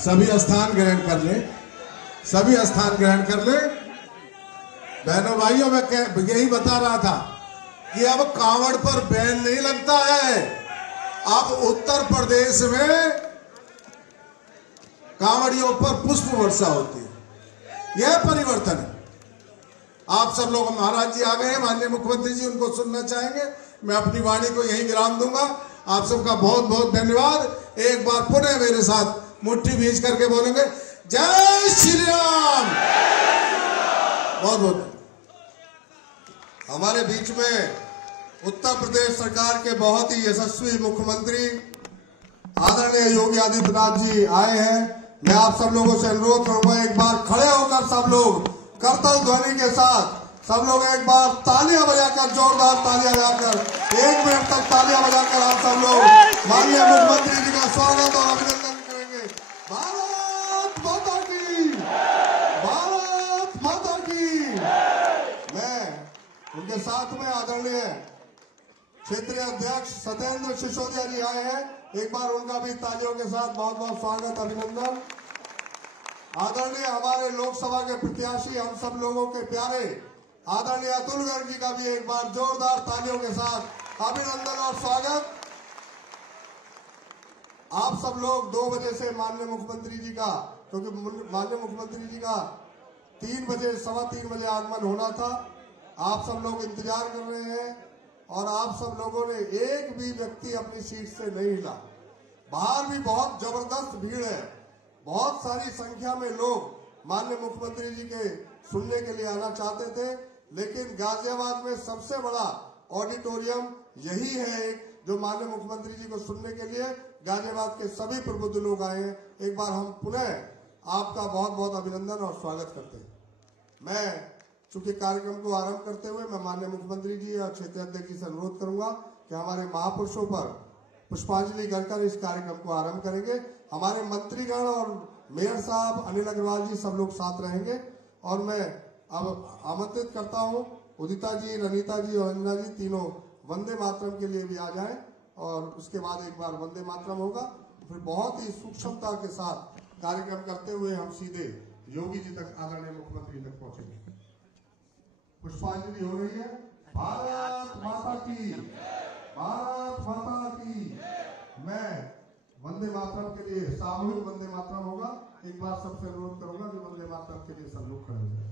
सभी स्थान ग्रहण कर ले, सभी स्थान ग्रहण कर ले। बहनों भाइयों, मैं यही बता रहा था कि अब कांवड़ पर बैन नहीं लगता है। अब उत्तर प्रदेश में कांवड़ियों पर पुष्प वर्षा होती है। यह परिवर्तन है। आप सब लोग, महाराज जी आ गए हैं, माननीय मुख्यमंत्री जी, उनको सुनना चाहेंगे। मैं अपनी वाणी को यहीं विराम दूंगा। आप सबका बहुत बहुत धन्यवाद। एक बार पुनः मेरे साथ मुट्ठी भींच करके बोलेंगे जय श्री राम। बहुत बहुत। हमारे बीच में उत्तर प्रदेश सरकार के बहुत ही यशस्वी मुख्यमंत्री आदरणीय योगी आदित्यनाथ जी आए हैं। मैं आप सब लोगों से अनुरोध करूंगा, एक बार खड़े होकर सब लोग करतल ध्वनि के साथ सब लोग एक बार तालियां बजाकर, जोरदार तालियां बजाकर, 1 मिनट तक तालियां बजाकर आप सब लोग माननीय मुख्यमंत्री जी का स्वागत और अभिनंदन करेंगे। भारत माता की, भारत माता की। मैं उनके साथ में आदरणीय क्षेत्रीय अध्यक्ष सत्येंद्र सिसोदिया जी आए हैं। एक बार उनका भी तालियों के साथ बहुत बहुत स्वागत, अभिनंदन। आदरणीय हमारे लोकसभा के प्रत्याशी, हम सब लोगों के प्यारे आदरणीय अतुल गर्ग जी का भी एक बार जोरदार तालियों के साथ अभिनंदन और स्वागत। आप सब लोग 2 बजे से माननीय मुख्यमंत्री जी का, क्योंकि माननीय मुख्यमंत्री जी का 3 बजे, 3:15 बजे आगमन होना था, आप सब लोग इंतजार कर रहे हैं और आप सब लोगों ने एक भी व्यक्ति अपनी सीट से नहीं हिला। बाहर भी बहुत जबरदस्त भीड़ है, बहुत सारी संख्या में लोग माननीय मुख्यमंत्री जी के सुनने के लिए आना चाहते थे, लेकिन गाजियाबाद में सबसे बड़ा ऑडिटोरियम यही है एक, जो माननीय मुख्यमंत्री जी को सुनने के लिए गाजियाबाद के सभी प्रबुद्ध लोग आए हैं। एक बार हम पुनः आपका बहुत बहुत अभिनंदन और स्वागत करते हैं। मैं चूंकि कार्यक्रम को आरंभ करते हुए मैं माननीय मुख्यमंत्री जी और क्षेत्रीय अध्यक्ष जी से अनुरोध करूंगा कि हमारे महापुरुषों पर पुष्पांजलि कर इस कार्यक्रम को आरंभ करेंगे। हमारे मंत्रीगण और मेयर साहब, अनिल अग्रवाल जी, सब लोग साथ रहेंगे। और मैं अब आमंत्रित करता हूं उदिता जी, रनीता जी और अंजना जी, तीनों वंदे मातरम के लिए भी आ जाएं और उसके बाद एक बार वंदे मातरम होगा, फिर बहुत ही सूक्ष्मता के साथ कार्यक्रम करते हुए हम सीधे योगी जी तक, आदरणीय मुख्यमंत्री तक पहुंचेंगे। पुष्पांजलि हो रही है। भारत माता की, भारत माता की। मैं वंदे मातरम के लिए, सामूहिक वंदे मातरम होगा, एक बार सबसे अनुरोध करूंगा कि वंदे मातरम के लिए सब लोग खड़े हो जाए।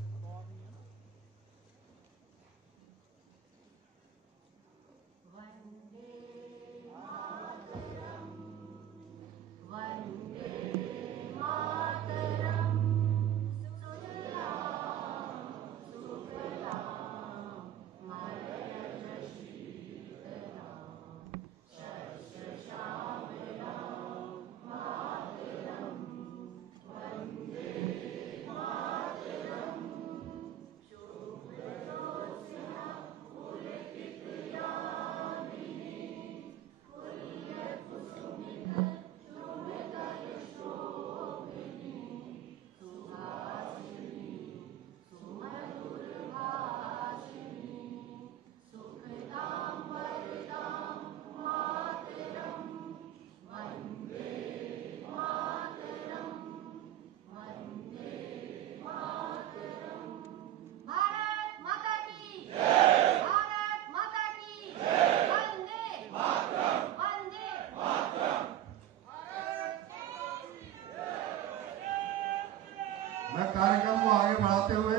कार्यक्रम को आगे बढ़ाते हुए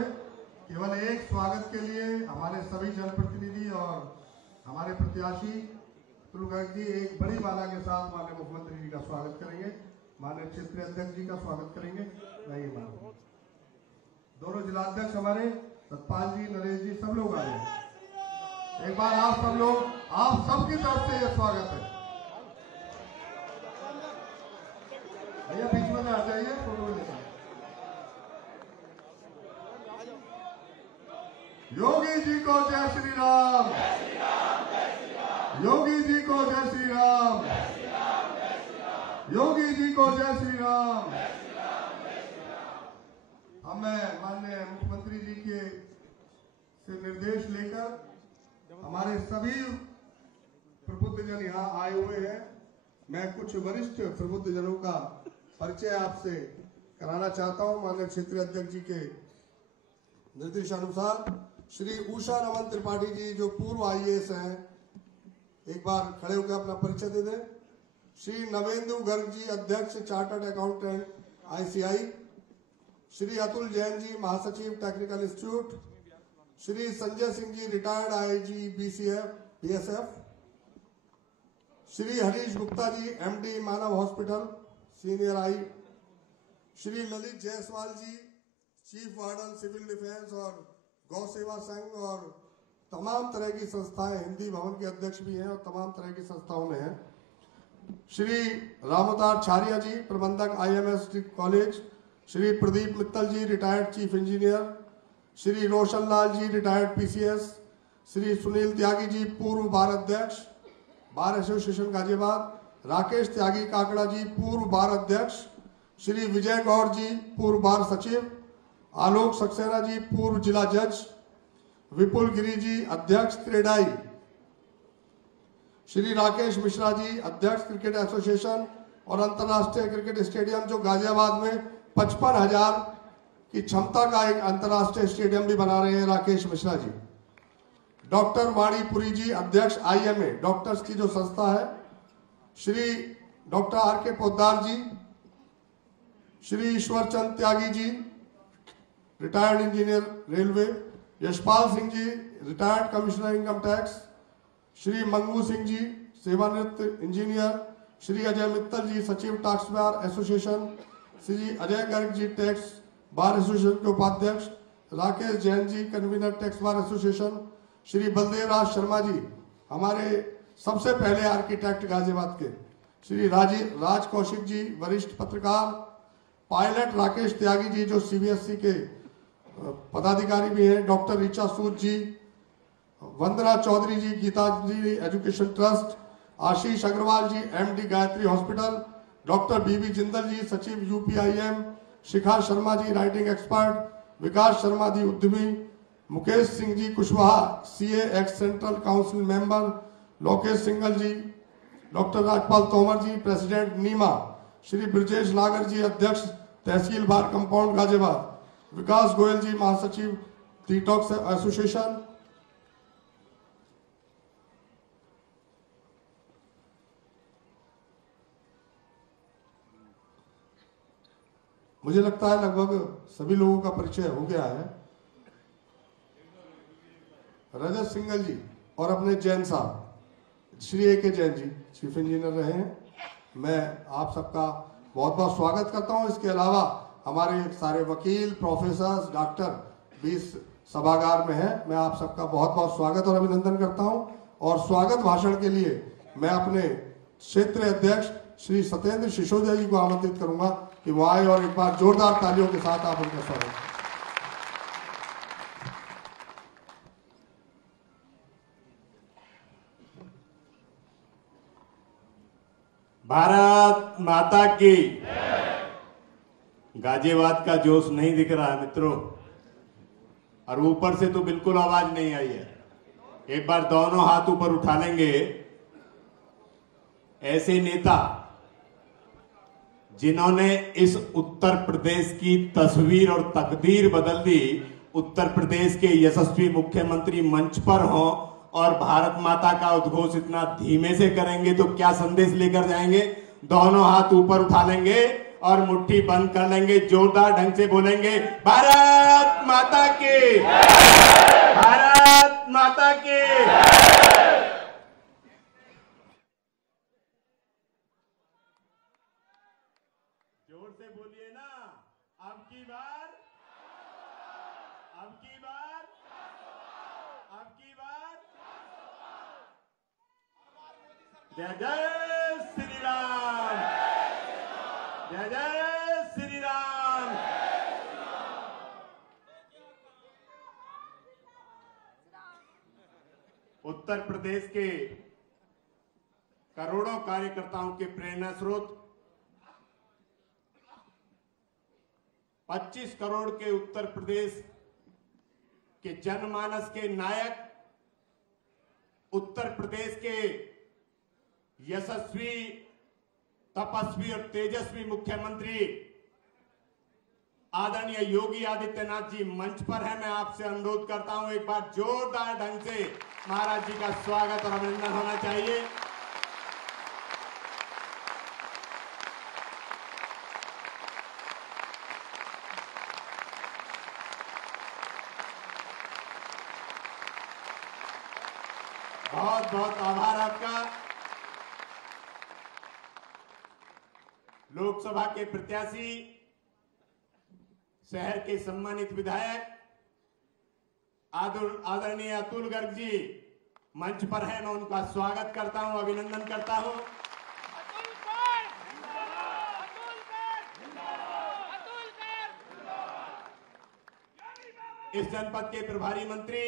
केवल एक स्वागत के लिए हमारे सभी जनप्रतिनिधि और हमारे प्रत्याशी अतुल गर्ग जी एक बड़ी माला के साथ माननीय मुख्यमंत्री जी का स्वागत करेंगे, माननीय क्षेत्रीय अध्यक्ष जी का स्वागत करेंगे। दोनों जिलाध्यक्ष हमारे सतपाल जी, नरेश जी, सब लोग आ रहे हैं। एक बार आप सब लोग, आप सबकी तरफ से यह स्वागत है। भैया बीच में आ जाइए, फोटो लेकर। योगी जी को जय श्री राम, योगी जी को जय श्री राम, योगी जी को जय श्री राम। हम माननीय मुख्यमंत्री जी के से निर्देश लेकर हमारे सभी प्रबुद्धजन यहाँ आए हुए हैं। मैं कुछ वरिष्ठ प्रबुद्धजनों का परिचय आपसे कराना चाहता हूं। माननीय क्षेत्रीय अध्यक्ष जी के निर्देशानुसार श्री उषा रमन त्रिपाठी जी जो पूर्व IAS हैं, एक बार खड़े होकर अपना परिचय दे दें। श्री नवेंदु गर्ग जी अध्यक्ष chartered accountant ICI, Shri Atul Jain ji महासचिव technical institute, Shri Sanjay Singh ji retired IIG BSF, Shri Harish Gupta ji MD Manav hospital senior eye, Shri Lalit Jaiswal ji chief warden civil defence और गौ सेवा संघ और तमाम तरह की संस्थाएं, हिंदी भवन के अध्यक्ष भी हैं और तमाम तरह की संस्थाओं में हैं। श्री रामोदार छारिया जी प्रबंधक IMS कॉलेज, श्री प्रदीप मित्तल जी retired chief engineer, Shri Roshan Lal ji retired PCS, Shri Sunil Tyagi ji पूर्व बार अध्यक्ष बार एसोसिएशन गाजियाबाद, राकेश त्यागी काकड़ा जी पूर्व बार अध्यक्ष, श्री विजय गौर जी पूर्व बार सचिव, आलोक सक्सेना जी पूर्व जिला जज, विपुल गिरी जी अध्यक्ष क्रेडाई, श्री राकेश मिश्रा जी अध्यक्ष क्रिकेट एसोसिएशन और अंतर्राष्ट्रीय क्रिकेट स्टेडियम जो गाजियाबाद में 55,000 की क्षमता का एक अंतर्राष्ट्रीय स्टेडियम भी बना रहे हैं राकेश मिश्रा जी, डॉक्टर वाणीपुरी जी अध्यक्ष IMA डॉक्टर्स की जो संस्था है, Shri doctor RK Poddar ji, Shri Ishwar Chand Tyagi ji retired engineer railway, Yashpal Singh ji retired commissioner income tax, Shri Mangu Singh ji सेवानिवृत्त इंजीनियर, श्री अजय मित्तल जी सचिव tax bar association, Shri Ajay Garg ji tax bar association के उपाध्यक्ष, Rakesh Jain ji convener tax bar association, Shri Baldev Raj Sharma ji हमारे सबसे पहले आर्किटेक्ट गाजियाबाद के, श्री राज कौशिक जी वरिष्ठ पत्रकार, पायलट राकेश त्यागी जी जो CBSE के पदाधिकारी भी हैं, doctor Richa Sood ji, Vandana Chaudhary ji Gitanjali education trust, Ashish Agarwal ji MD Gayatri hospital, doctor BB Jindal ji सचिव UPIM, Shikha Sharma ji writing expert, Vikas Sharma ji उद्यमी, Mukesh Singh ji Kushwaha CA ex central council member, Lokesh Singhal ji, doctor Rajpal Tomar ji president NIMA, Shri Brajesh Nagar ji अध्यक्ष तहसील बार कंपाउंड गाजियाबाद, विकास गोयल जी महासचिव डिटॉक्स एसोसिएशन, मुझे लगता है लगभग सभी लोगों का परिचय हो गया है। रजत सिंगल जी और अपने जैन साहब Shri AK Jain ji chief engineer रहे हैं। मैं आप सबका बहुत बहुत स्वागत करता हूं। इसके अलावा हमारे सारे वकील प्रोफेसर डॉक्टर भी सभागार में हैं। मैं आप सबका बहुत बहुत स्वागत और अभिनंदन करता हूं। और स्वागत भाषण के लिए मैं अपने क्षेत्रीय अध्यक्ष श्री सत्येंद्र सिसोदिया जी को आमंत्रित करूंगा कि वो आए और एक बार जोरदार तालियों के साथ आप उनका स्वागत। भारत माता की। गाजियाबाद का जोश नहीं दिख रहा है मित्रों, और ऊपर से तो बिल्कुल आवाज नहीं आई है। एक बार दोनों हाथ ऊपर उठा लेंगे। ऐसे नेता जिन्होंने इस उत्तर प्रदेश की तस्वीर और तकदीर बदल दी, उत्तर प्रदेश के यशस्वी मुख्यमंत्री मंच पर हों और भारत माता का उद्घोष इतना धीमे से करेंगे तो क्या संदेश लेकर जाएंगे। दोनों हाथ ऊपर उठा लेंगे और मुट्ठी बंद कर लेंगे, जोरदार ढंग से बोलेंगे भारत माता की, भारत माता की। जोर से बोलिए ना। अब की बार, अब की बार, अब की बार। जय जय श्री राम, जय जय श्री राम। उत्तर प्रदेश के करोड़ों कार्यकर्ताओं के प्रेरणा स्रोत, 25 करोड़ के उत्तर प्रदेश के जनमानस के नायक, उत्तर प्रदेश के यशस्वी तपस्वी और तेजस्वी मुख्यमंत्री आदरणीय योगी आदित्यनाथ जी मंच पर है। मैं आपसे अनुरोध करता हूं, एक बार जोरदार ढंग से महाराज जी का स्वागत और अभिनंदन होना चाहिए। बहुत बहुत आभार आपका। लोकसभा के प्रत्याशी, शहर के सम्मानित विधायक आदरणीय अतुल गर्ग जी मंच पर हैं। मैं उनका स्वागत करता हूं, अभिनंदन करता हूं। इस जनपद के प्रभारी मंत्री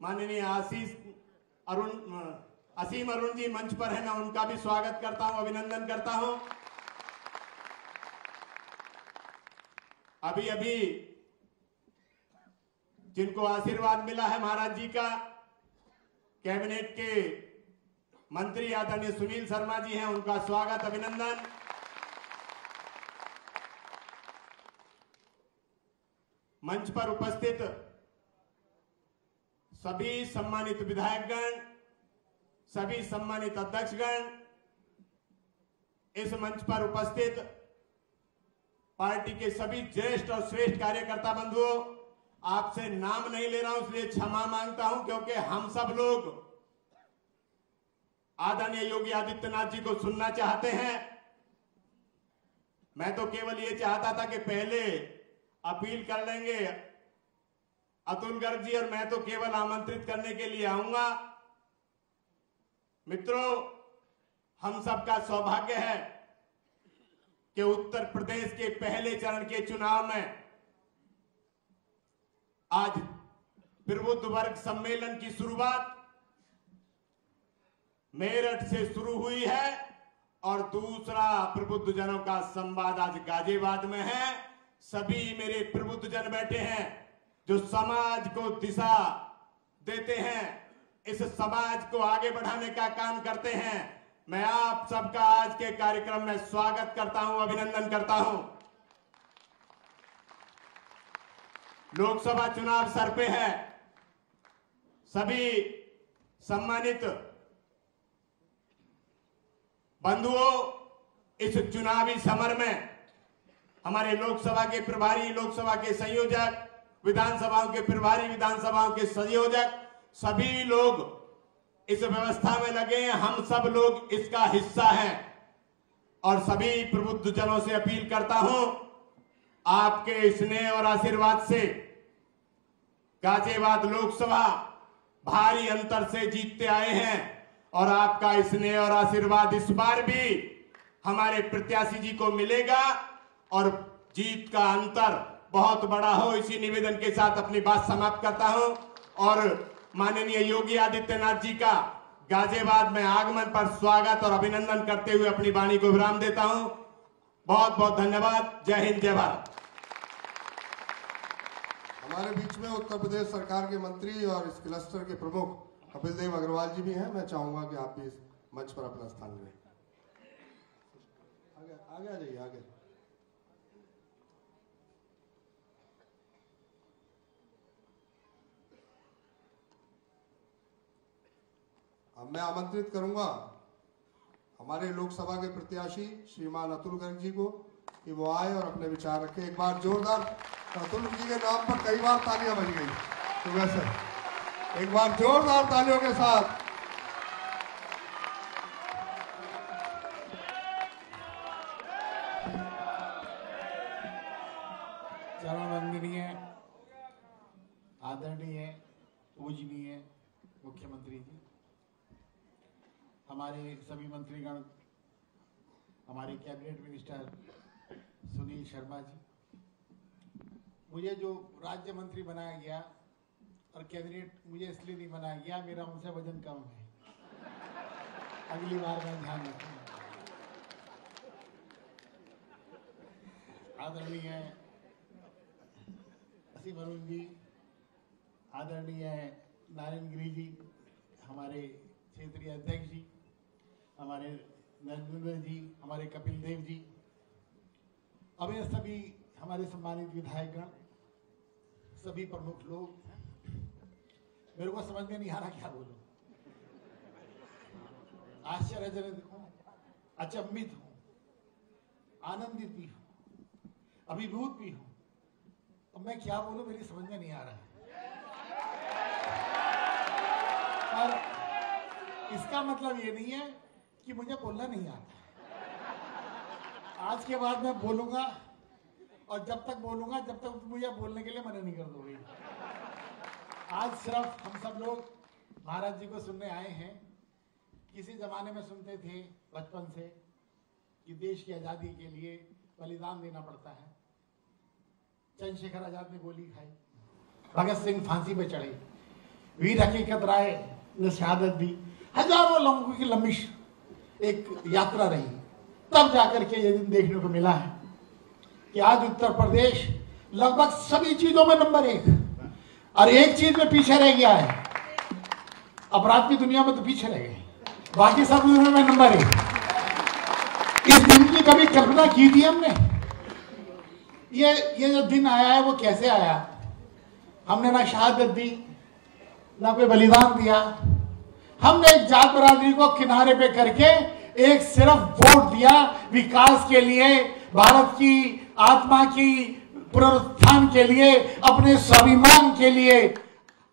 माननीय असीम अरुण जी मंच पर है। मैं उनका भी स्वागत करता हूं, अभिनंदन करता हूं। अभी अभी जिनको आशीर्वाद मिला है महाराज जी का, कैबिनेट के मंत्री आदरणीय सुनील शर्मा जी हैं, उनका स्वागत, अभिनंदन। मंच पर उपस्थित सभी सम्मानित विधायकगण, सभी सम्मानित अध्यक्षगण, इस मंच पर उपस्थित पार्टी के सभी ज्येष्ठ और श्रेष्ठ कार्यकर्ता बंधुओं, आपसे नाम नहीं ले रहा हूं इसलिए क्षमा मांगता हूं, क्योंकि हम सब लोग आदरणीय योगी आदित्यनाथ जी को सुनना चाहते हैं। मैं तो केवल ये चाहता था कि पहले अपील कर लेंगे अतुल गर्ग जी, और मैं तो केवल आमंत्रित करने के लिए आऊंगा। मित्रों, हम सबका सौभाग्य है कि उत्तर प्रदेश के पहले चरण के चुनाव में आज प्रबुद्ध वर्ग सम्मेलन की शुरुआत मेरठ से शुरू हुई है और दूसरा प्रबुद्ध जनों का संवाद आज गाजियाबाद में है। सभी मेरे प्रबुद्ध जन बैठे हैं जो समाज को दिशा देते हैं, इस समाज को आगे बढ़ाने का काम करते हैं। मैं आप सबका आज के कार्यक्रम में स्वागत करता हूं, अभिनंदन करता हूं। लोकसभा चुनाव सर पे है। सभी सम्मानित बंधुओं, इस चुनावी समर में हमारे लोकसभा के प्रभारी, लोकसभा के संयोजक, विधानसभाओं के प्रभारी, विधानसभाओं के संयोजक, सभी लोग इस व्यवस्था में लगे हैं। हम सब लोग इसका हिस्सा हैं और सभी प्रबुद्ध जनों से अपील करता हूं, आपके स्नेह और आशीर्वाद से गाजियाबाद लोकसभा भारी अंतर से जीतते आए हैं और आपका स्नेह और आशीर्वाद इस बार भी हमारे प्रत्याशी जी को मिलेगा और जीत का अंतर बहुत बड़ा हो। इसी निवेदन के साथ अपनी बात समाप्त करता हूं और माननीय योगी आदित्यनाथ जी का गाजियाबाद में आगमन पर स्वागत और अभिनंदन करते हुए अपनी वाणी को विराम देता हूं। बहुत बहुत धन्यवाद। जय हिंद, जय भारत। हमारे बीच में उत्तर प्रदेश सरकार के मंत्री और इस क्लस्टर के प्रमुख कपिल देव अग्रवाल जी भी हैं। मैं चाहूंगा कि आप भी इस मंच पर अपना स्थान लें। आगे आ जाइए, आगे। अब मैं आमंत्रित करूंगा हमारे लोकसभा के प्रत्याशी श्रीमान अतुल गर्ग जी को कि वो आए और अपने विचार रखें। एक बार जोरदार अतुल जी के नाम पर कई बार तालियां बज गई सुबह से। एक बार जोरदार तालियों के साथ वंदनीय आदरणीय पूजनीय मुख्यमंत्री जी, हमारे सभी मंत्रीगण, हमारे कैबिनेट मिनिस्टर सुनील शर्मा जी, मुझे जो राज्य मंत्री बनाया गया और कैबिनेट मुझे इसलिए नहीं बनाया गया, मेरा उनसे वजन कम है। अगली बार मैं ध्यान रखूंगा। आदरणीय असीम अरुण जी, आदरणीय नारायण गिरी जी, हमारे क्षेत्रीय अध्यक्ष जी, हमारे नरेंद्र जी, हमारे कपिल देव जी, अब ये सभी हमारे सम्मानित विधायकगण, सभी प्रमुख लोग, मेरे को समझ में नहीं आ रहा क्या बोलूं। आश्चर्यजनक हूं, अचंभित हूं, आनंदित भी हूं, अभिभूत भी हूं। अब मैं क्या बोलूं, मेरी समझ में नहीं आ रहा है। पर इसका मतलब ये नहीं है कि मुझे बोलना नहीं आता। आज के बाद मैं बोलूंगा, और जब तक बोलूंगा जब तक मुझे बोलने के लिए मना नहीं कर दोगे। आज सिर्फ हम सब लोग महाराज जी को सुनने आए हैं। किसी जमाने में सुनते थे बचपन से कि देश की आजादी के लिए बलिदान देना पड़ता है। चंद्रशेखर आजाद ने गोली खाई, भगत सिंह फांसी पे चढ़े, वीर हकीकत राय ने शहादत दी, हजारों लोगों की लंबी एक यात्रा रही। तब जाकर के ये दिन देखने को मिला है कि आज उत्तर प्रदेश लगभग सभी चीजों में नंबर 1, और एक चीज में पीछे रह गया है। अपराध की दुनिया में तो पीछे रह गए, बाकी सब दुनिया में नंबर 1। इस दिन की कभी कल्पना की थी हमने? ये जो दिन आया है वो कैसे आया? हमने ना शहादत दी, ना कोई बलिदान दिया। हमने एक जात बरादरी को किनारे पे करके एक सिर्फ वोट दिया विकास के लिए, भारत की आत्मा की पुनरुत्थान के लिए, अपने स्वाभिमान के लिए,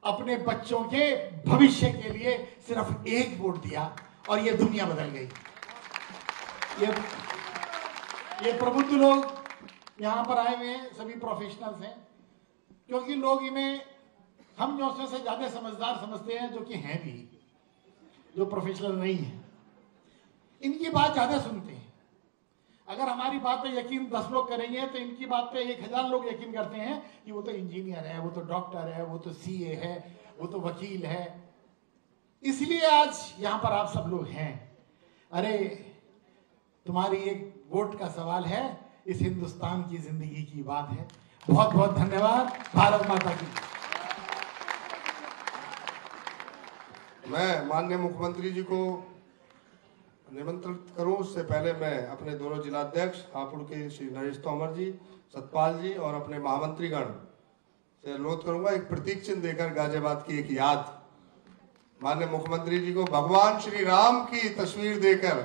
अपने बच्चों के भविष्य के लिए सिर्फ एक वोट दिया, और ये दुनिया बदल गई। ये प्रबुद्ध लोग यहाँ पर आए हुए हैं, सभी प्रोफेशनल्स हैं, क्योंकि लोग इन्हें हम जो से ज्यादा समझदार समझते हैं, जो कि हैं भी, जो प्रोफेशनल नहीं है। इनकी बात ज्यादा सुनते हैं। अगर हमारी बात पे यकीन 10 लोग करेंगे तो इनकी बात पे 1000 लोग यकीन करते हैं कि वो तो इंजीनियर है, वो तो डॉक्टर है, वो तो सीए है, वो तो वकील है। इसलिए आज यहाँ पर आप सब लोग हैं। अरे तुम्हारी एक वोट का सवाल है, इस हिंदुस्तान की जिंदगी की बात है। बहुत बहुत धन्यवाद। भारत माता की। मैं माननीय मुख्यमंत्री जी को निमंत्रित करूं, उससे पहले मैं अपने दोनों जिलाध्यक्ष हापुड़ के श्री नरेश तोमर जी, सतपाल जी और अपने महामंत्रीगण से अनुरोध करूंगा, एक प्रतीक चिन्ह देकर गाजियाबाद की एक याद माननीय मुख्यमंत्री जी को भगवान श्री राम की तस्वीर देकर,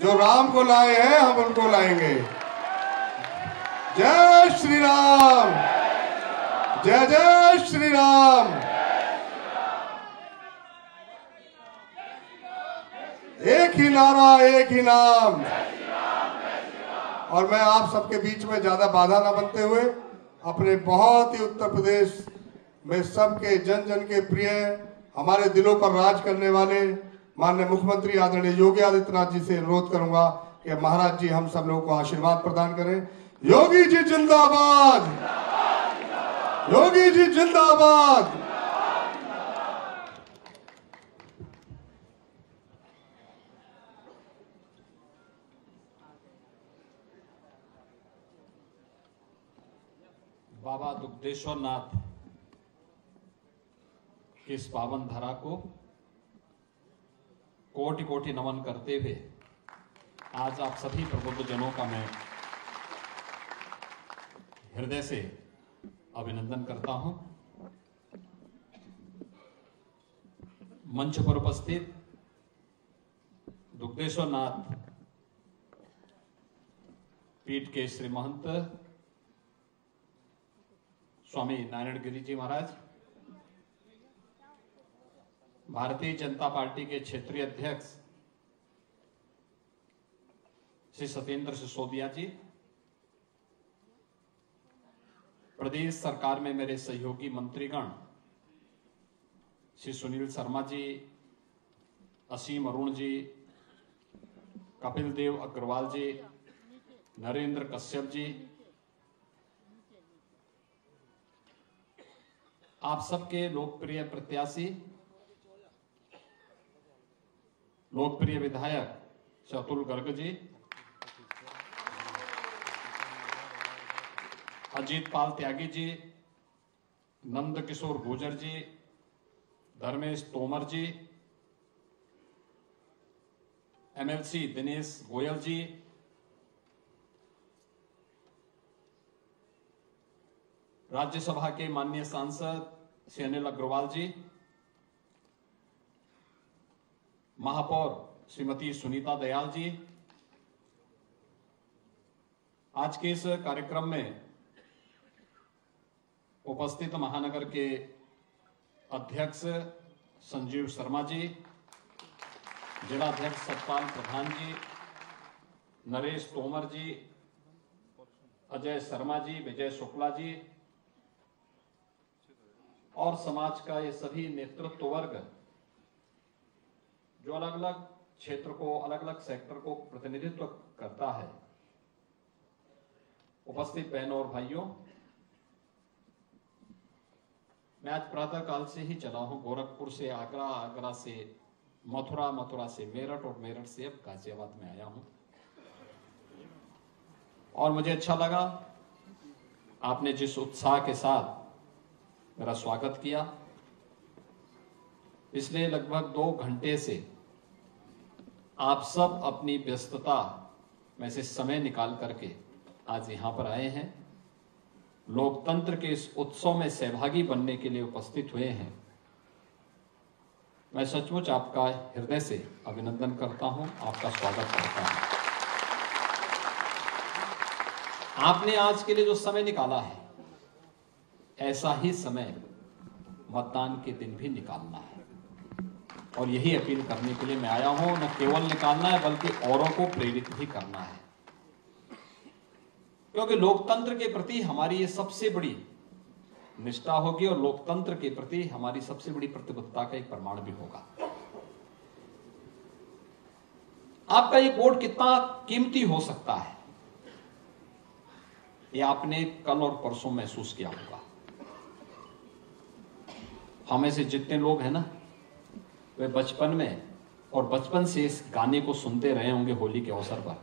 जो राम को लाए हैं हम उनको लाएंगे। जय श्री राम, जय जय श्री राम। एक ही नारा, एक ही नाम। और मैं आप सबके बीच में ज्यादा बाधा ना बनते हुए अपने बहुत ही उत्तर प्रदेश में सबके जन जन के प्रिय, हमारे दिलों पर राज करने वाले माननीय मुख्यमंत्री आदरणीय योगी आदित्यनाथ जी से अनुरोध करूंगा कि महाराज जी हम सब लोगों को आशीर्वाद प्रदान करें। योगी जी जिंदाबाद, योगी जी जिंदाबाद। बाबा दुग्धेश्वर नाथ की इस पावन धरा को कोटि कोटि नमन करते हुए आज आप सभी प्रबुद्ध जनों का मैं हृदय से अभिनंदन करता हूं। मंच पर उपस्थित दुग्धेश्वर नाथ पीठ के श्री महंत स्वामी नारायण गिरी जी महाराज, भारतीय जनता पार्टी के क्षेत्रीय अध्यक्ष श्री सत्येंद्र सिसोदिया जी, प्रदेश सरकार में मेरे सहयोगी मंत्रीगण श्री सुनील शर्मा जी, असीम अरुण जी, कपिल देव अग्रवाल जी, नरेंद्र कश्यप जी, आप सबके लोकप्रिय प्रत्याशी, लोकप्रिय विधायक अतुल गर्ग जी, अजीत पाल त्यागी जी, नंद किशोर गुर्जर जी, धर्मेश तोमर जी, MLC दिनेश गोयल जी, राज्यसभा के माननीय सांसद श्री अनिल अग्रवाल जी, महापौर श्रीमती सुनीता दयाल जी, आज के इस कार्यक्रम में उपस्थित महानगर के अध्यक्ष संजीव शर्मा जी, जिला अध्यक्ष सतपाल प्रधान जी, नरेश तोमर जी, अजय शर्मा जी, विजय शुक्ला जी और समाज का ये सभी नेतृत्व वर्ग जो अलग अलग क्षेत्र को, अलग अलग सेक्टर को प्रतिनिधित्व करता है, उपस्थित बहनों और भाइयों, मैं आज प्रातः काल से ही चला हूं, गोरखपुर से आगरा, आगरा से मथुरा, मथुरा से मेरठ और मेरठ से अब गाजियाबाद में आया हूं और मुझे अच्छा लगा आपने जिस उत्साह के साथ मेरा स्वागत किया। पिछले लगभग 2 घंटे से आप सब अपनी व्यस्तता में से समय निकाल करके आज यहां पर आए हैं, लोकतंत्र के इस उत्सव में सहभागी बनने के लिए उपस्थित हुए हैं। मैं सचमुच आपका हृदय से अभिनंदन करता हूं, आपका स्वागत करता हूं। आपने आज के लिए जो समय निकाला है, ऐसा ही समय मतदान के दिन भी निकालना है और यही अपील करने के लिए मैं आया हूं। न केवल निकालना है बल्कि औरों को प्रेरित भी करना है, क्योंकि लोकतंत्र के प्रति हमारी ये सबसे बड़ी निष्ठा होगी और लोकतंत्र के प्रति हमारी सबसे बड़ी प्रतिबद्धता का एक प्रमाण भी होगा। आपका ये वोट कितना कीमती हो सकता है, ये आपने कल और परसों महसूस किया होगा। हमें से जितने लोग हैं ना, वे बचपन में और बचपन से इस गाने को सुनते रहे होंगे। होली के अवसर पर,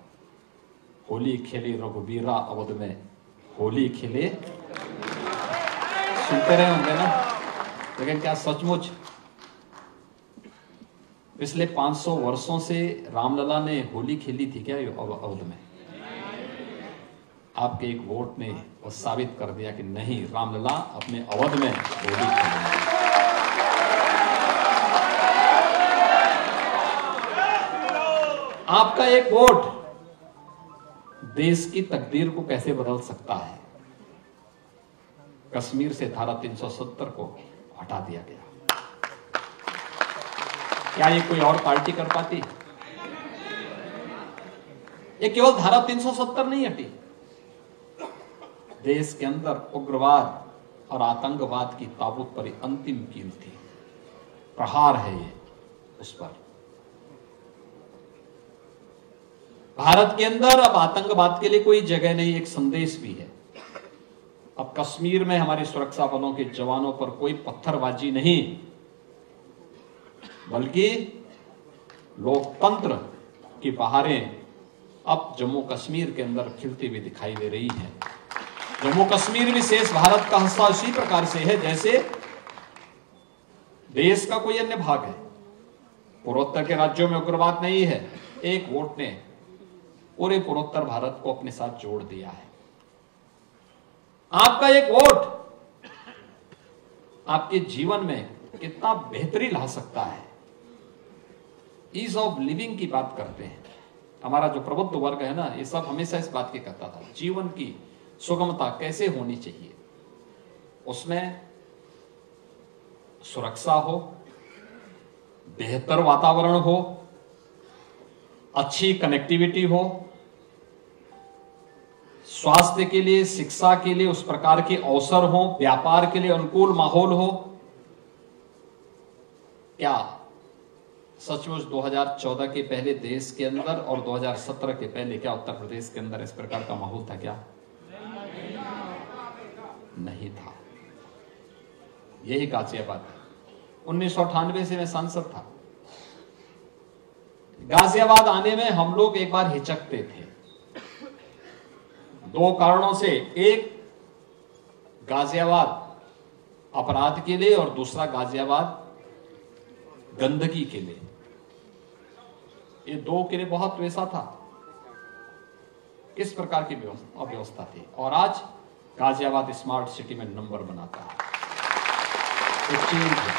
होली खेले रघुवीरा अवध में, होली खेले, सुनते रहे होंगे ना। लेकिन क्या सचमुच पिछले 500 वर्षों से रामलला ने होली खेली थी क्या अवध में? आपके एक वोट ने वो साबित कर दिया कि नहीं, रामलला अपने अवध में होली खेली। आपका एक वोट देश की तकदीर को कैसे बदल सकता है। कश्मीर से धारा 370 को हटा दिया गया। क्या ये कोई और पार्टी कर पाती? ये केवल धारा 370 नहीं हटी, देश के अंदर उग्रवाद और आतंकवाद की ताबूत पर अंतिम कील थी, प्रहार है ये उस पर। भारत के अंदर अब आतंकवाद के लिए कोई जगह नहीं, एक संदेश भी है। अब कश्मीर में हमारे सुरक्षा बलों के जवानों पर कोई पत्थरबाजी नहीं, बल्कि लोकतंत्र की बहारें अब जम्मू कश्मीर के अंदर खिलती हुई दिखाई दे रही हैं। जम्मू कश्मीर भी शेष भारत का हिस्सा उसी प्रकार से है जैसे देश का कोई अन्य भाग है। पूर्वोत्तर के राज्यों में उग्रवाद नहीं है। एक वोट ने पूरे पूर्वोत्तर भारत को अपने साथ जोड़ दिया है। आपका एक वोट आपके जीवन में कितना बेहतरी ला सकता है। ईज ऑफ लिविंग की बात करते हैं। हमारा जो प्रबुद्ध वर्ग है ना, ये सब हमेशा इस बात की कहता था, जीवन की सुगमता कैसे होनी चाहिए। उसमें सुरक्षा हो, बेहतर वातावरण हो, अच्छी कनेक्टिविटी हो, स्वास्थ्य के लिए, शिक्षा के लिए उस प्रकार के अवसर हो, व्यापार के लिए अनुकूल माहौल हो। क्या सचमुच 2014 के पहले देश के अंदर और 2017 के पहले क्या उत्तर प्रदेश के अंदर इस प्रकार का माहौल था? क्या नहीं था। यही गाजियाबाद है। 1998 से मैं सांसद था। गाजियाबाद आने में हम लोग एक बार हिचकते थे, 2 कारणों से। एक, गाजियाबाद अपराध के लिए और दूसरा गाजियाबाद गंदगी के लिए। ये 2 किले बहुत वैसा था, किस प्रकार की अव्यवस्था थी, और आज गाजियाबाद स्मार्ट सिटी में नंबर बनाता है। तो चेंज है।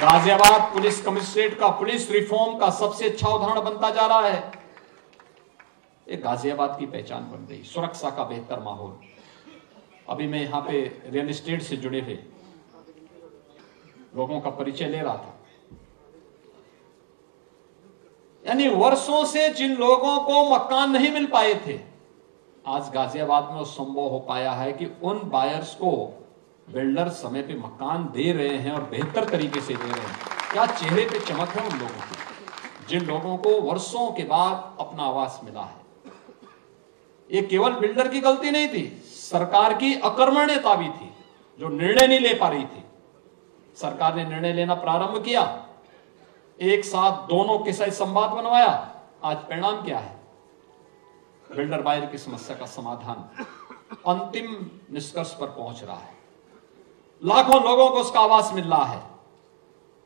गाजियाबाद पुलिस कमिश्नरेट का पुलिस रिफॉर्म का सबसे अच्छा उदाहरण बनता जा रहा है। ये गाजियाबाद की पहचान बन गई, सुरक्षा का बेहतर माहौल। अभी मैं यहां पे रियल एस्टेट से जुड़े हुए लोगों का परिचय ले रहा था, यानी वर्षों से जिन लोगों को मकान नहीं मिल पाए थे, आज गाजियाबाद में संभव हो पाया है कि उन बायर्स को बिल्डर समय पे मकान दे रहे हैं और बेहतर तरीके से दे रहे हैं। क्या चेहरे पे चमक है उन लोगों की, जिन लोगों को वर्षों के बाद अपना आवास मिला है। ये केवल बिल्डर की गलती नहीं थी, सरकार की अकर्मण्यता भी थी, जो निर्णय नहीं ले पा रही थी। सरकार ने निर्णय लेना प्रारंभ किया, एक साथ दोनों के साथ संवाद बनवाया। आज परिणाम क्या है? बिल्डर बायर की समस्या का समाधान अंतिम निष्कर्ष पर पहुंच रहा है। लाखों लोगों को उसका आवास मिल रहा है।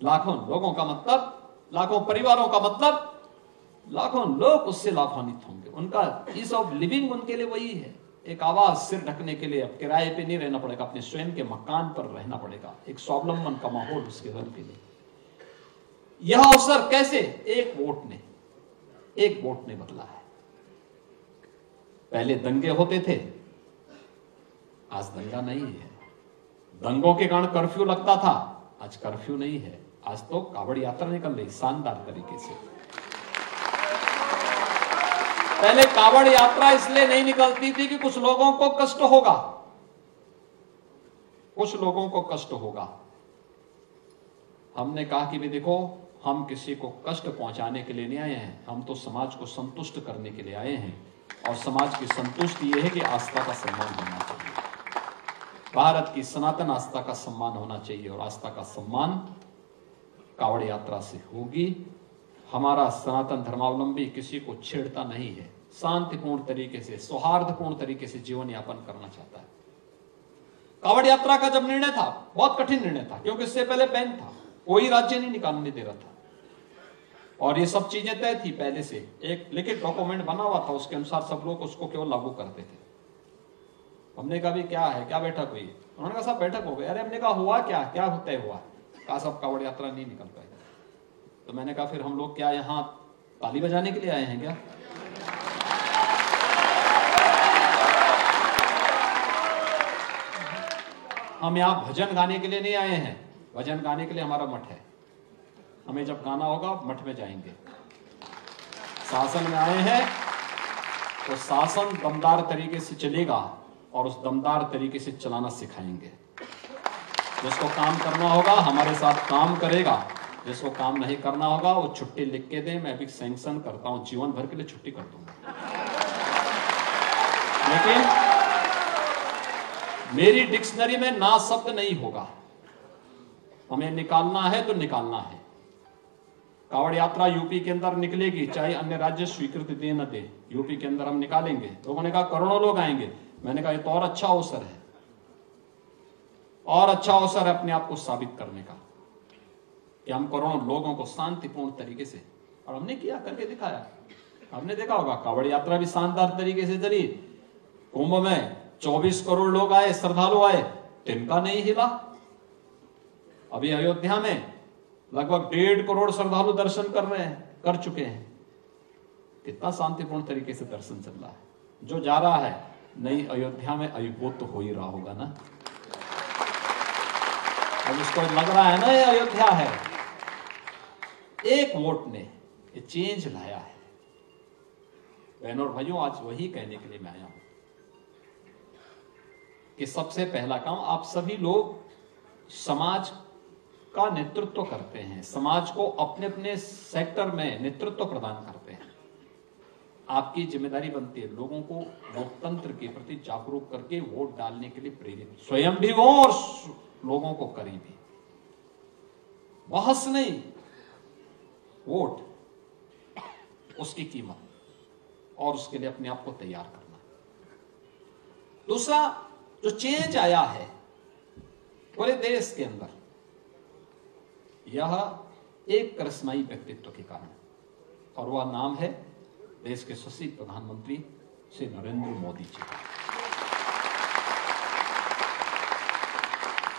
लाखों लोगों का मतलब, लाखों परिवारों का मतलब, लाखों लोग उससे लाभान्वित होंगे। उनका ईज ऑफ लिविंग उनके लिए वही है, एक आवाज, सिर ढकने के लिए। अब किराए पे नहीं रहना पड़ेगा, अपने स्वयं के मकान पर रहना पड़ेगा, एक स्वावलंबन का माहौल उसके घर के लिए। यह अवसर कैसे? एक वोट ने बदला है। पहले दंगे होते थे, आज दंगा नहीं है। दंगों के कारण कर्फ्यू लगता था, आज कर्फ्यू नहीं है। आज तो कावड़ यात्रा निकल रही शानदार तरीके से। पहले कावड़ यात्रा इसलिए नहीं निकलती थी कि कुछ लोगों को कष्ट होगा, कुछ लोगों को कष्ट होगा। हमने कहा कि भी देखो, हम किसी को कष्ट पहुंचाने के लिए नहीं आए हैं, हम तो समाज को संतुष्ट करने के लिए आए हैं। और समाज की संतुष्टि यह है कि आस्था का सम्मान होना चाहिए, भारत की सनातन आस्था का सम्मान होना चाहिए, और आस्था का सम्मान कावड़ यात्रा से होगी। हमारा सनातन धर्मावलंबी किसी को छेड़ता नहीं है, शांतिपूर्ण तरीके से, सौहार्दपूर्ण तरीके से जीवन यापन करना चाहता है। कावड़ यात्रा का जब निर्णय था, बहुत कठिन निर्णय था, क्योंकि इससे पहले बैन था, कोई राज्य नहीं निकालने दे रहा था, और ये सब चीजें तय थी पहले से। एक लिखित डॉक्यूमेंट बना हुआ था, उसके अनुसार सब लोग उसको केवल लागू करते थे। हमने कहा भी क्या है, क्या बैठक हुई? उन्होंने कहा साहब बैठक हो गई। अरे हमने कहा हुआ क्या, क्या तय हुआ? कहा सब कावड़ यात्रा नहीं निकल पाएगी। तो मैंने कहा फिर हम लोग क्या यहाँ ताली बजाने के लिए आए हैं क्या? हम यहाँ भजन गाने के लिए नहीं आए हैं, भजन गाने के लिए हमारा मठ है। हमें जब गाना होगा मठ में जाएंगे। शासन में आए हैं तो शासन दमदार तरीके से चलेगा, और उस दमदार तरीके से चलाना सिखाएंगे। जिसको काम करना होगा हमारे साथ काम करेगा, जिसको काम नहीं करना होगा वो छुट्टी लिख के दे, मैं भी सैंक्शन करता हूं, जीवन भर के लिए छुट्टी कर दूंगा। लेकिन मेरी डिक्शनरी में ना शब्द नहीं होगा, हमें निकालना है तो निकालना है। कावड़ यात्रा यूपी के अंदर निकलेगी, चाहे अन्य राज्य स्वीकृति दे न दे, यूपी के अंदर हम निकालेंगे। लोगों ने कहा करोड़ों लोग आएंगे, मैंने कहा ये तो और अच्छा अवसर है, और अच्छा अवसर है अपने आप को साबित करने का कि हम करोड़ों लोगों को शांतिपूर्ण तरीके से, और हमने किया, करके दिखाया। हमने देखा होगा कावड़ यात्रा भी शानदार तरीके से चली। कुंभ में 24 करोड़ लोग आए, श्रद्धालु आए, तिनका नहीं हिला। अभी अयोध्या में लगभग 1.5 करोड़ श्रद्धालु दर्शन कर चुके हैं। कितना शांतिपूर्ण तरीके से दर्शन चल रहा है। जो जा रहा है नई अयोध्या में अभिभूत तो हो ही रहा होगा ना। अब उसको लग रहा है ना ये अयोध्या है। एक वोट ने ये चेंज लाया है। बहनों और भाइयों, आज वही कहने के लिए मैं आया हूं कि सबसे पहला काम, आप सभी लोग समाज का नेतृत्व करते हैं, समाज को अपने अपने सेक्टर में नेतृत्व प्रदान करते हैं। आपकी जिम्मेदारी बनती है लोगों को लोकतंत्र के प्रति जागरूक करके वोट डालने के लिए प्रेरित स्वयं भी हो और लोगों को करें भी। बहस नहीं, वोट, उसकी कीमत, और उसके लिए अपने आप को तैयार करना। दूसरा जो चेंज आया है पूरे देश के अंदर, यह एक करिश्माई व्यक्तित्व के कारण। और वह नाम है देश के यशस्वी प्रधानमंत्री श्री नरेंद्र मोदी जी।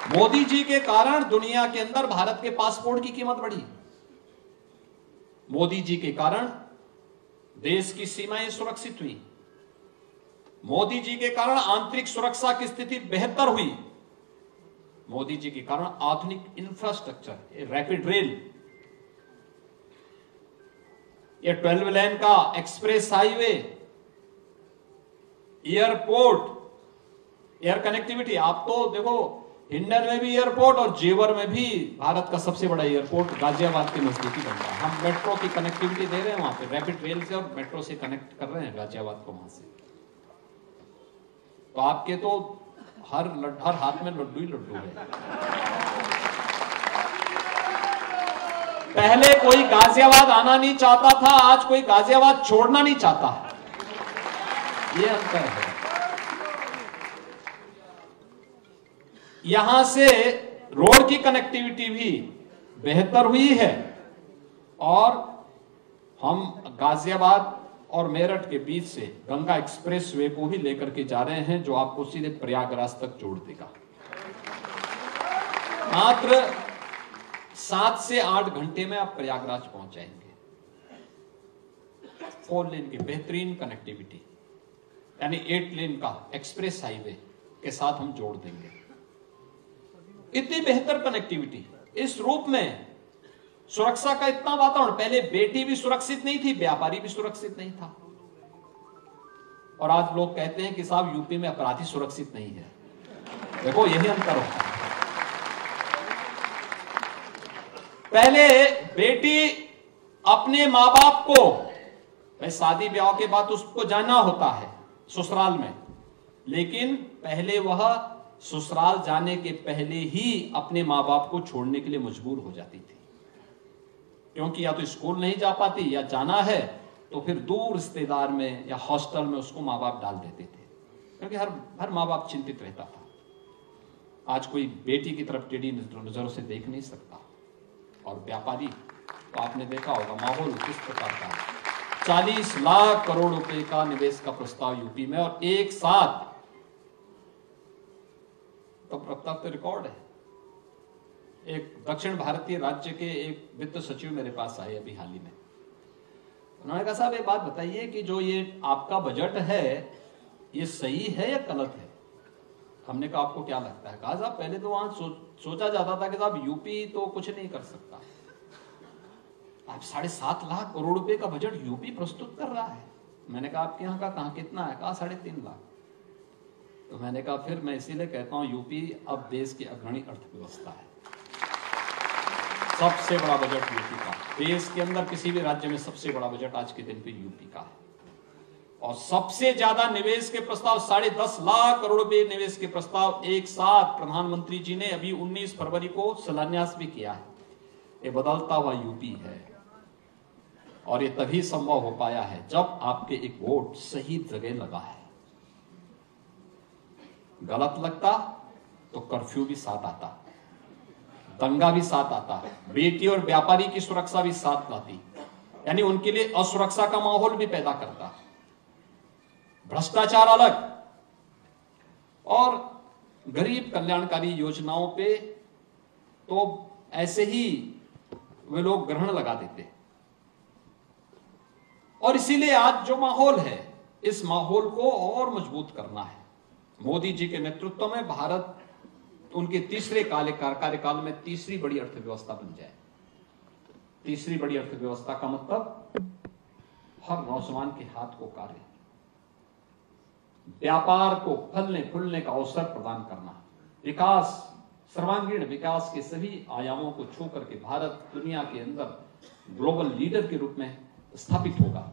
मोदी जी के कारण दुनिया के अंदर भारत के पासपोर्ट की कीमत बढ़ी। मोदी जी के कारण देश की सीमाएं सुरक्षित हुई। मोदी जी के कारण आंतरिक सुरक्षा की स्थिति बेहतर हुई। मोदी जी के कारण आधुनिक इंफ्रास्ट्रक्चर, रैपिड रेल, ये 12 लेन का express highway, airport, air connectivity. आप तो देखो हिंडन में भी एयरपोर्ट और जेवर में भी भारत का सबसे बड़ा एयरपोर्ट गाजियाबाद के नजदीकी बन रहा है। हम मेट्रो की कनेक्टिविटी दे रहे हैं वहां पे, रैपिड रेल से और मेट्रो से कनेक्ट कर रहे हैं गाजियाबाद को वहां से। तो आपके तो हर हाथ में लड्डू ही लड्डू है। पहले कोई गाजियाबाद आना नहीं चाहता था, आज कोई गाजियाबाद छोड़ना नहीं चाहता है। ये अंतर है। यहां से रोड की कनेक्टिविटी भी बेहतर हुई है और हम गाजियाबाद और मेरठ के बीच से गंगा एक्सप्रेस वे को भी लेकर के जा रहे हैं, जो आपको सीधे प्रयागराज तक जोड़ देगा। मात्र 7 से 8 घंटे में आप प्रयागराज पहुंच जाएंगे। 4 लेन की बेहतरीन कनेक्टिविटी, यानी 8 लेन का एक्सप्रेस हाईवे के साथ हम जोड़ देंगे। इतनी बेहतर कनेक्टिविटी, इस रूप में सुरक्षा का इतना वातावरण। पहले बेटी भी सुरक्षित नहीं थी, व्यापारी भी सुरक्षित नहीं था, और आज लोग कहते हैं कि साहब यूपी में अपराधी सुरक्षित नहीं है। देखो यही अंतर होता है। पहले बेटी अपने मां बाप को, भाई शादी ब्याह के बाद उसको जाना होता है ससुराल में, लेकिन पहले वह ससुराल जाने के पहले ही अपने मां बाप को छोड़ने के लिए मजबूर हो जाती थी, क्योंकि या तो स्कूल नहीं जा पाती, या जाना है तो फिर दूर रिश्तेदार में या हॉस्टल में उसको मां बाप डाल देते थे, क्योंकि हर मां बाप चिंतित रहता था। आज कोई बेटी की तरफ टेढ़ी नजरों से देख नहीं सकता। और व्यापारी, तो आपने देखा होगा माहौल किस प्रकार का है। 40 लाख करोड़ रुपए का निवेश का प्रस्ताव यूपी में, और एक साथ, तो प्रताप तो रिकॉर्ड है। एक दक्षिण भारतीय राज्य के एक वित्त सचिव मेरे पास आए अभी हाल ही में। उन्होंने कहा साहब एक बात बताइए कि जो ये आपका बजट है ये सही है या गलत है। हमने कहा आपको क्या लगता है। कहा साहब पहले तो वहां सोचा जाता था कि साहब यूपी तो कुछ नहीं कर सकता, अब 7.5 लाख करोड़ रुपए का बजट यूपी प्रस्तुत कर रहा है। मैंने कहा आपके यहाँ का कहाँ कितना है। कहा 3.5 लाख। तो मैंने कहा फिर मैं इसीलिए कहता हूं यूपी अब देश की अग्रणी अर्थव्यवस्था है। सबसे बड़ा बजट यूपी का, देश के अंदर किसी भी राज्य में सबसे बड़ा बजट आज के दिन पे यूपी का है। और सबसे ज्यादा निवेश के प्रस्ताव, 10.5 लाख करोड़ रुपए निवेश के प्रस्ताव एक साथ प्रधानमंत्री जी ने अभी 19 फरवरी को शिलान्यास भी किया है। ये बदलता हुआ यूपी है, और ये तभी संभव हो पाया है जब आपके एक वोट सही जगह लगा है। गलत लगता तो कर्फ्यू भी साथ आता, दंगा भी साथ आता, बेटी और व्यापारी की सुरक्षा भी साथ लाती, यानी उनके लिए असुरक्षा का माहौल भी पैदा करता। भ्रष्टाचार अलग, और गरीब कल्याणकारी योजनाओं पे तो ऐसे ही वे लोग ग्रहण लगा देते। और इसीलिए आज जो माहौल है, इस माहौल को और मजबूत करना है। मोदी जी के नेतृत्व में भारत उनके तीसरे कार्यकाल में तीसरी बड़ी अर्थव्यवस्था बन जाए। तीसरी बड़ी अर्थव्यवस्था का मतलब हर नौजवान के हाथ को कार्य, व्यापार को फलने फूलने का अवसर प्रदान करना, विकास, सर्वांगीण विकास के सभी आयामों को छू करके भारत दुनिया के अंदर ग्लोबल लीडर के रूप में स्थापित होगा।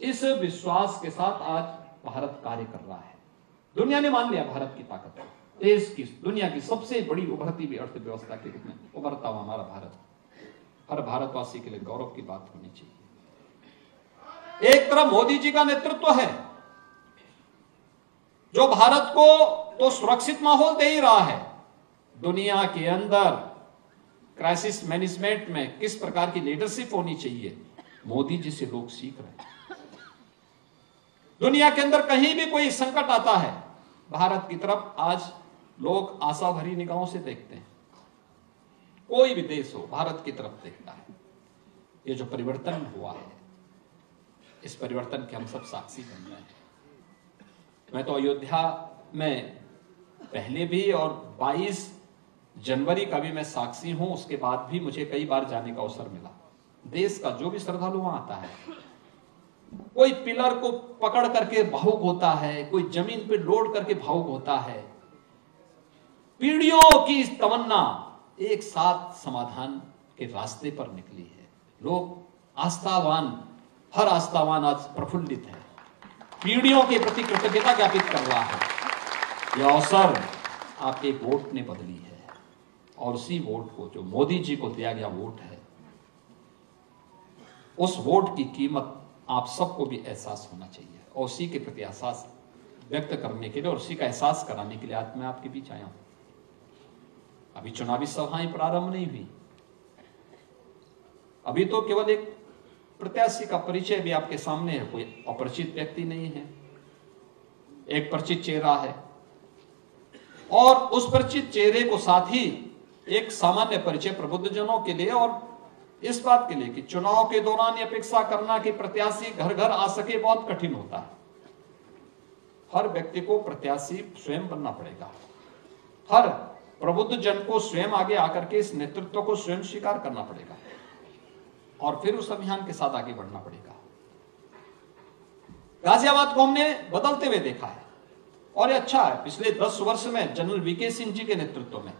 इस विश्वास के साथ आज भारत कार्य कर रहा है। दुनिया ने मान लिया भारत की ताकत है। देश की, दुनिया की सबसे बड़ी उभरती हुई अर्थव्यवस्था के रूप में उभरता हुआ हमारा भारत, हर भारतवासी के लिए गौरव की बात होनी चाहिए। एक तरफ मोदी जी का नेतृत्व है जो भारत को तो सुरक्षित माहौल दे ही रहा है, दुनिया के अंदर क्राइसिस मैनेजमेंट में किस प्रकार की लीडरशिप होनी चाहिए, मोदी जी से लोग सीख रहे हैं। दुनिया के अंदर कहीं भी कोई संकट आता है, भारत की तरफ आज लोग आशा भरी निगाहों से देखते हैं। कोई भी देश हो, भारत की तरफ देखता है। ये जो परिवर्तन हुआ है, इस परिवर्तन के हम सब साक्षी बन रहे हैं। मैं तो अयोध्या में पहले भी और 22 जनवरी का भी मैं साक्षी हूं, उसके बाद भी मुझे कई बार जाने का अवसर मिला। देश का जो भी श्रद्धालु वहां आता है, कोई पिलर को पकड़ करके भावुक होता है, कोई जमीन पे लोड करके भावुक होता है। पीढ़ियों की तमन्ना एक साथ समाधान के रास्ते पर निकली है। लोग आस्थावान, हर आस्थावान आज प्रफुल्लित है, पीढ़ियों के प्रति कृतज्ञता ज्ञापित कर रहा है। यह अवसर आपके वोट ने बदली है, और उसी वोट को, जो मोदी जी को दिया गया वोट है, उस वोट की कीमत आप सबको भी एहसास होना चाहिए। और उसी के प्रति एहसास व्यक्त करने के लिए और उसी का एहसास कराने के लिए आज मैं आपके बीच आया हूं। अभी चुनावी सभाएं प्रारंभ नहीं हुई, अभी तो केवल एक प्रत्याशी का परिचय भी आपके सामने है। कोई अपरिचित व्यक्ति नहीं है, एक परिचित चेहरा है, और उस परिचित चेहरे को साथ ही एक सामान्य परिचय प्रबुद्धजनों के लिए और इस बात के लिए कि चुनाव के दौरान ये अपेक्षा करना कि प्रत्याशी घर घर आ सके बहुत कठिन होता है। हर व्यक्ति को प्रत्याशी स्वयं बनना पड़ेगा। हर प्रबुद्ध जन को स्वयं आगे आकर के इस नेतृत्व को स्वयं स्वीकार करना पड़ेगा और फिर उस अभियान के साथ आगे बढ़ना पड़ेगा। गाजियाबाद को हमने बदलते हुए देखा है और ये अच्छा है। पिछले 10 वर्ष में जनरल वीके सिंह जी के नेतृत्व में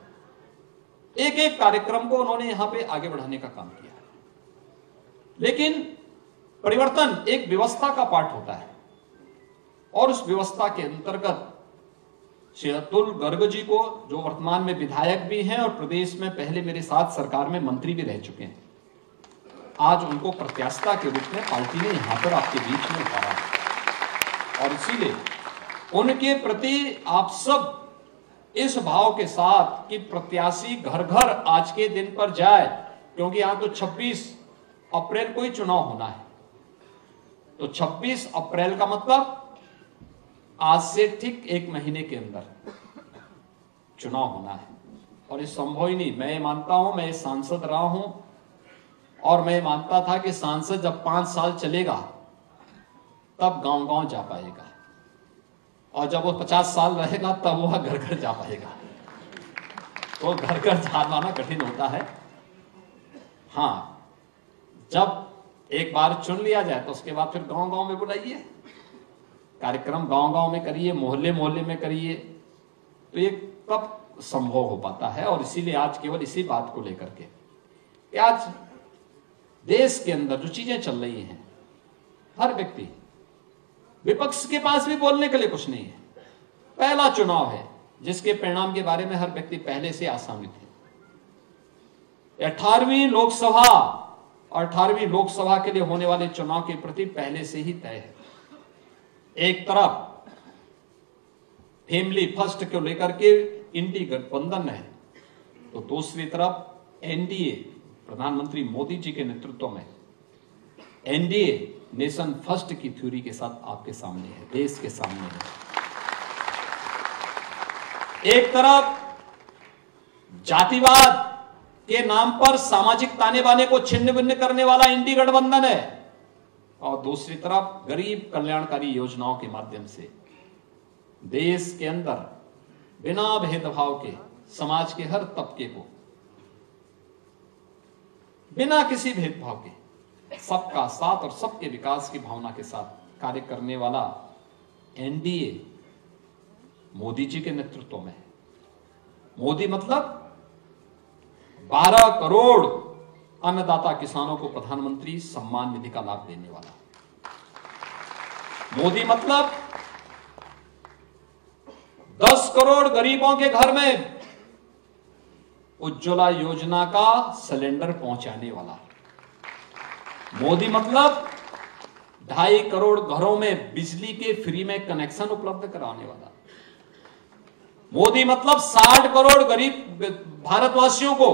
एक एक कार्यक्रम को उन्होंने यहां पे आगे बढ़ाने का काम किया। लेकिन परिवर्तन एक व्यवस्था का पार्ट होता है और उस व्यवस्था के अंतर्गत श्री अतुल गर्ग जी को, जो वर्तमान में विधायक भी हैं और प्रदेश में पहले मेरे साथ सरकार में मंत्री भी रह चुके हैं, आज उनको प्रत्याशिता के रूप में पार्टी ने यहां पर आपके बीच में उतारा है। और इसीलिए उनके प्रति आप सब इस भाव के साथ कि प्रत्याशी घर घर आज के दिन पर जाए, क्योंकि यहां तो 26 अप्रैल को ही चुनाव होना है। तो 26 अप्रैल का मतलब आज से ठीक 1 महीने के अंदर चुनाव होना है और ये संभव ही नहीं। मैं मानता हूं, मैं सांसद रहा हूं और मैं मानता था कि सांसद जब 5 साल चलेगा तब गांव गांव जा पाएगा और जब वो 50 साल रहेगा तब वह घर घर जा पाएगा। तो घर घर जाना कठिन होता है। हाँ, जब एक बार चुन लिया जाए तो उसके बाद फिर गांव गांव में बुलाइए, कार्यक्रम गांव गांव में करिए, मोहल्ले मोहल्ले में करिए, तो ये तब संभव हो पाता है। और इसीलिए आज केवल इसी बात को लेकर के कि आज देश के अंदर जो चीजें चल रही हैं, हर व्यक्ति, विपक्ष के पास भी बोलने के लिए कुछ नहीं है। पहला चुनाव है जिसके परिणाम के बारे में हर व्यक्ति पहले से आसानित है। 18वीं लोकसभा और 18वीं लोकसभा के लिए होने वाले चुनाव के प्रति पहले से ही तय है। एक तरफ फैमिली फर्स्ट को लेकर के इंडी गठबंधन है, तो दूसरी तरफ एनडीए प्रधानमंत्री मोदी जी के नेतृत्व में एनडीए नेशन फर्स्ट की थ्योरी के साथ आपके सामने है, देश के सामने है। एक तरफ जातिवाद के नाम पर सामाजिक ताने बाने को छिन्न भिन्न करने वाला इंडी गठबंधन है और दूसरी तरफ गरीब कल्याणकारी योजनाओं के माध्यम से देश के अंदर बिना भेदभाव के समाज के हर तबके को बिना किसी भेदभाव के सबका साथ और सबके विकास की भावना के साथ कार्य करने वाला एनडीए मोदी जी के नेतृत्व में है। मोदी मतलब 12 करोड़ अन्नदाता किसानों को प्रधानमंत्री सम्मान निधि का लाभ देने वाला। मोदी मतलब 10 करोड़ गरीबों के घर में उज्ज्वला योजना का सिलेंडर पहुंचाने वाला। मोदी मतलब 2.5 करोड़ घरों में बिजली के फ्री में कनेक्शन उपलब्ध कराने वाला। मोदी मतलब 60 करोड़ गरीब भारतवासियों को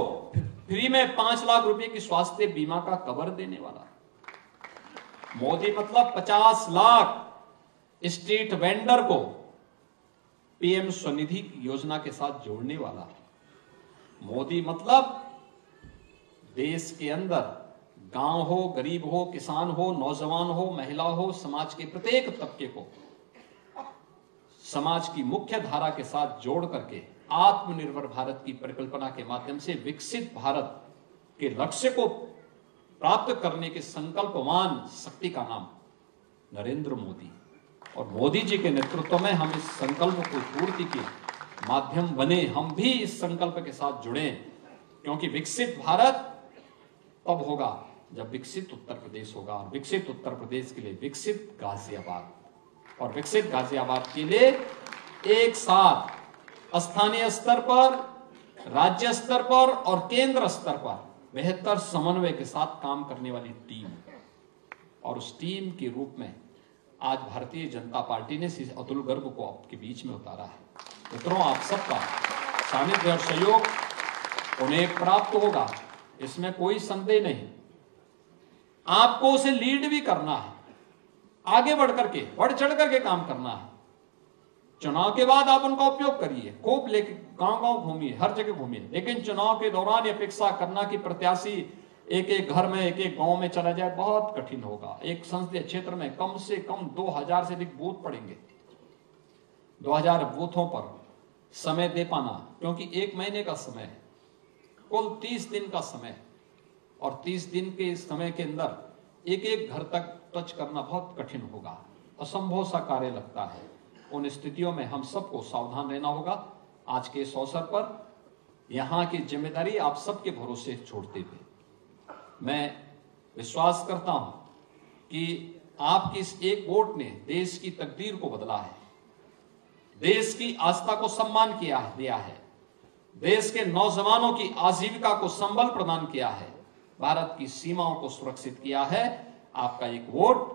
फ्री में 5 लाख रुपए की स्वास्थ्य बीमा का कवर देने वाला। मोदी मतलब 50 लाख स्ट्रीट वेंडर को पीएम स्वनिधि योजना के साथ जोड़ने वाला। मोदी मतलब देश के अंदर गांव हो, गरीब हो, किसान हो, नौजवान हो, महिला हो, समाज के प्रत्येक तबके को समाज की मुख्य धारा के साथ जोड़ करके आत्मनिर्भर भारत की परिकल्पना के माध्यम से विकसित भारत के लक्ष्य को प्राप्त करने के संकल्पवान शक्ति का नाम नरेंद्र मोदी। और मोदी जी के नेतृत्व में हम इस संकल्प को पूर्ति के माध्यम बने, हम भी इस संकल्प के साथ जुड़े, क्योंकि विकसित भारत तब होगा जब विकसित उत्तर प्रदेश होगा, और विकसित उत्तर प्रदेश के लिए विकसित गाजियाबाद, और विकसित गाजियाबाद के लिए एक साथ स्थानीय स्तर पर, राज्य स्तर पर और केंद्र स्तर पर बेहतर समन्वय के साथ काम करने वाली टीम, और उस टीम के रूप में आज भारतीय जनता पार्टी ने श्री अतुल गर्ग को आपके बीच में उतारा है। मित्रों, आप सबका सानिध्य और सहयोग उन्हें प्राप्त होगा, इसमें कोई संदेह नहीं। आपको उसे लीड भी करना है, आगे बढ़ चढ़ करके काम करना है। चुनाव के बाद आप उनका उपयोग करिए, खूब लेके गांव-गांव घूमिए, हर जगह घूमिए, लेकिन चुनाव के दौरान अपेक्षा करना कि प्रत्याशी एक एक घर में, एक एक गांव में चला जाए, बहुत कठिन होगा। एक संसदीय क्षेत्र में कम से कम 2000 से अधिक बूथ पड़ेंगे। 2000 बूथों पर समय दे पाना, क्योंकि 1 महीने का समय है, कुल 30 दिन का समय, और 30 दिन के समय के अंदर एक एक घर तक टच करना बहुत कठिन होगा, असंभव सा कार्य लगता है। उन स्थितियों में हम सबको सावधान रहना होगा। आज के इस अवसर पर यहाँ की जिम्मेदारी आप सबके भरोसे छोड़ते हुए मैं विश्वास करता हूं कि आपकी इस एक वोट ने देश की तकदीर को बदला है, देश की आस्था को सम्मान दिया है, देश के नौजवानों की आजीविका को संबल प्रदान किया है, भारत की सीमाओं को सुरक्षित किया है। आपका एक वोट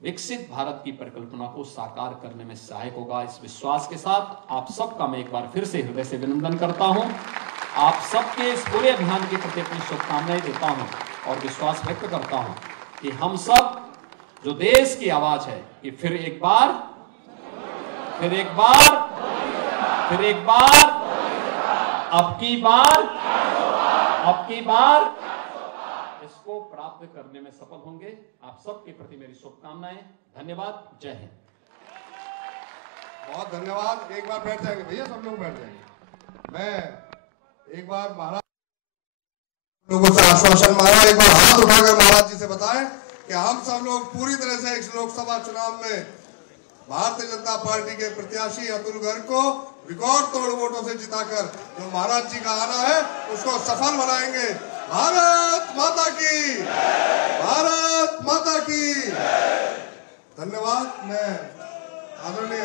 विकसित भारत की परिकल्पना को साकार करने में सहायक होगा। इस विश्वास के साथ आप सबका मैं एक बार फिर से हृदय से अभिनंदन करता हूं। आप सबके इस पूरे अभियान के प्रति अपनी शुभकामनाएं देता हूं और विश्वास व्यक्त करता हूं कि हम सब जो देश की आवाज है कि फिर एक बार अब की बार इसको प्राप्त करने में सफल होंगे। आप सबके प्रति मेरी शुभकामनाएं। धन्यवाद। जय हिंद। बहुत धन्यवाद। एक बार बैठ जाएंगे भैया, सब लोग बैठ जाएंगे। मैं एक बार महाराज लोगों से आश्वासन मांगा, एक बार हाथ उठाकर महाराज जी से बताएं कि हम सब लोग पूरी तरह से इस लोकसभा चुनाव में भारतीय जनता पार्टी के प्रत्याशी अतुल गर्ग को रिकॉर्ड तोड़ वोटों से जिताकर जो महाराज जी का आना है उसको सफल बनाएंगे। भारत माता की, भारत माता की। धन्यवाद। मैं आदरणीय